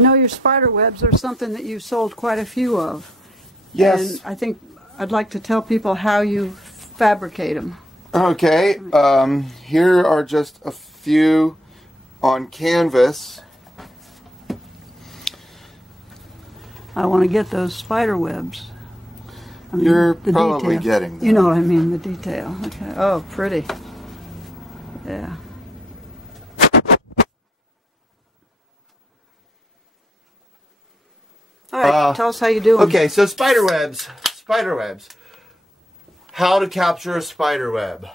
I know your spider webs are something that you sold quite a few of. Yes. And I think I'd like to tell people how you fabricate them. Okay, here are just a few on canvas. I want to get those spider webs. I mean, You're probably detail. getting them. You know what I mean, the detail. Okay. Oh, pretty. Yeah. All right, tell us how you do them. Okay, so spider webs. Spider webs. How to capture a spider web.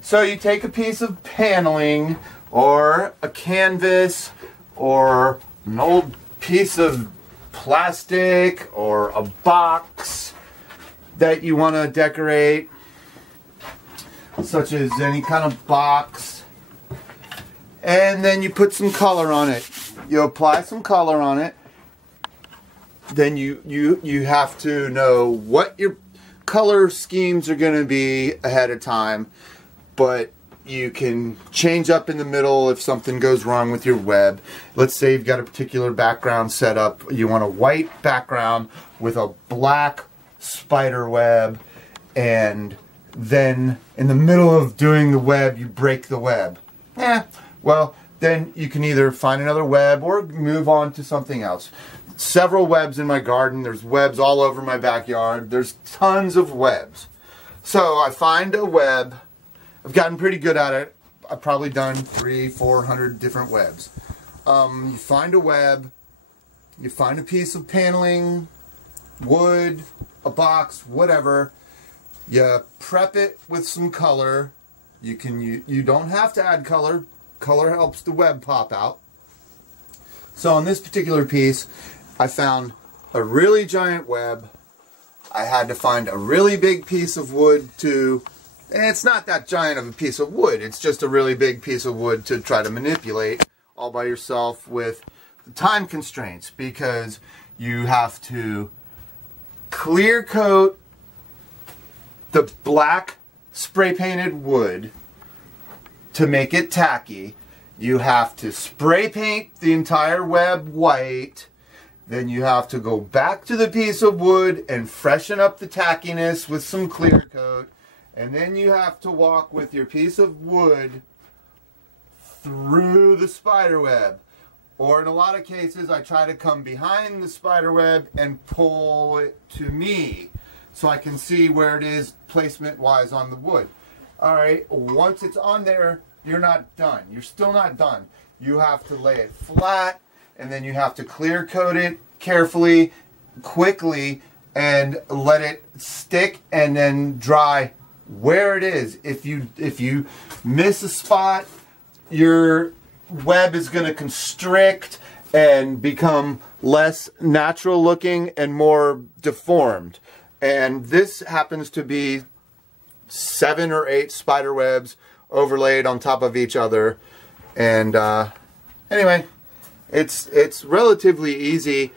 So you take a piece of paneling or a canvas or an old piece of plastic or a box that you want to decorate, such as any kind of box, and then you put some color on it. You apply some color on it. Then you have to know what your color schemes are going to be ahead of time, but you can change up in the middle if something goes wrong with your web. Let's say you've got a particular background set up. You want a white background with a black spider web, and then in the middle of doing the web you break the web. Well, then you can either find another web or move on to something else. Several webs in my garden. There's webs all over my backyard. There's tons of webs. So I find a web. I've gotten pretty good at it. I've probably done 300-400 different webs. You find a web, you find a piece of paneling, wood, a box, whatever. You prep it with some color. You don't have to add color. Color helps the web pop out. So on this particular piece, I found a really giant web. I had to find a really big piece of wood to, and it's not that giant of a piece of wood, it's just a really big piece of wood to try to manipulate all by yourself with time constraints, because you have to clear coat the black spray painted wood to make it tacky. You have to spray paint the entire web white. Then you have to go back to the piece of wood and freshen up the tackiness with some clear coat. And then you have to walk with your piece of wood through the spider web. Or in a lot of cases, I try to come behind the spider web and pull it to me so I can see where it is placement-wise on the wood. All right, once it's on there, you're not done. You're still not done. You have to lay it flat, and then you have to clear coat it carefully, quickly, and let it stick and then dry where it is. If you miss a spot, your web is going to constrict and become less natural looking and more deformed. And this happens to be 7 or 8 spider webs overlaid on top of each other. And anyway, it's relatively easy,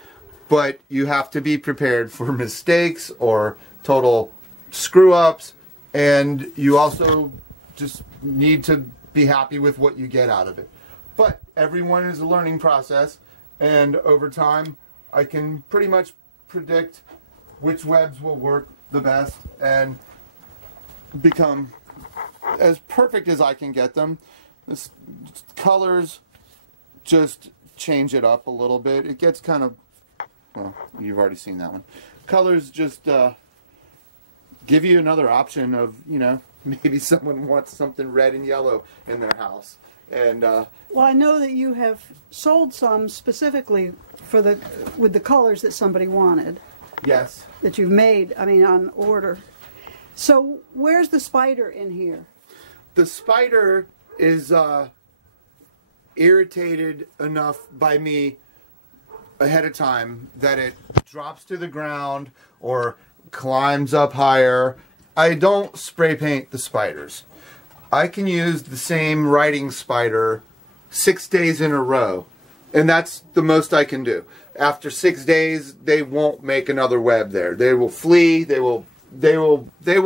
but you have to be prepared for mistakes or total screw-ups, and you also just need to be happy with what you get out of it. But everyone is a learning process, and over time I can pretty much predict which webs will work the best and become as perfect as I can get them. This colors just change it up a little bit. It gets kind of, well, you've already seen that one. Colors just give you another option of, you know, maybe someone wants something red and yellow in their house. And well, I know that you have sold some specifically for with the colors that somebody wanted. Yes. That you've made, I mean, on order. So where's the spider in here? The spider is irritated enough by me ahead of time that it drops to the ground or climbs up higher. I don't spray paint the spiders. I can use the same writing spider 6 days in a row, and that's the most I can do. After 6 days, they won't make another web there. They will flee. They will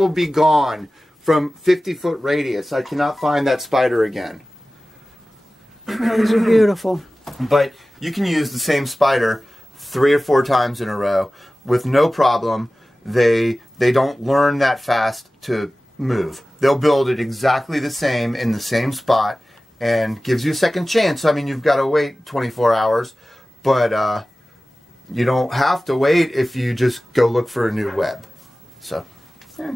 be gone from 50-foot radius. I cannot find that spider again. Oh, these are beautiful. But you can use the same spider 3 or 4 times in a row with no problem. They don't learn that fast to move. They'll build it exactly the same in the same spot, and gives you a second chance. I mean, you've got to wait 24 hours, but you don't have to wait if you just go look for a new web. So, yeah.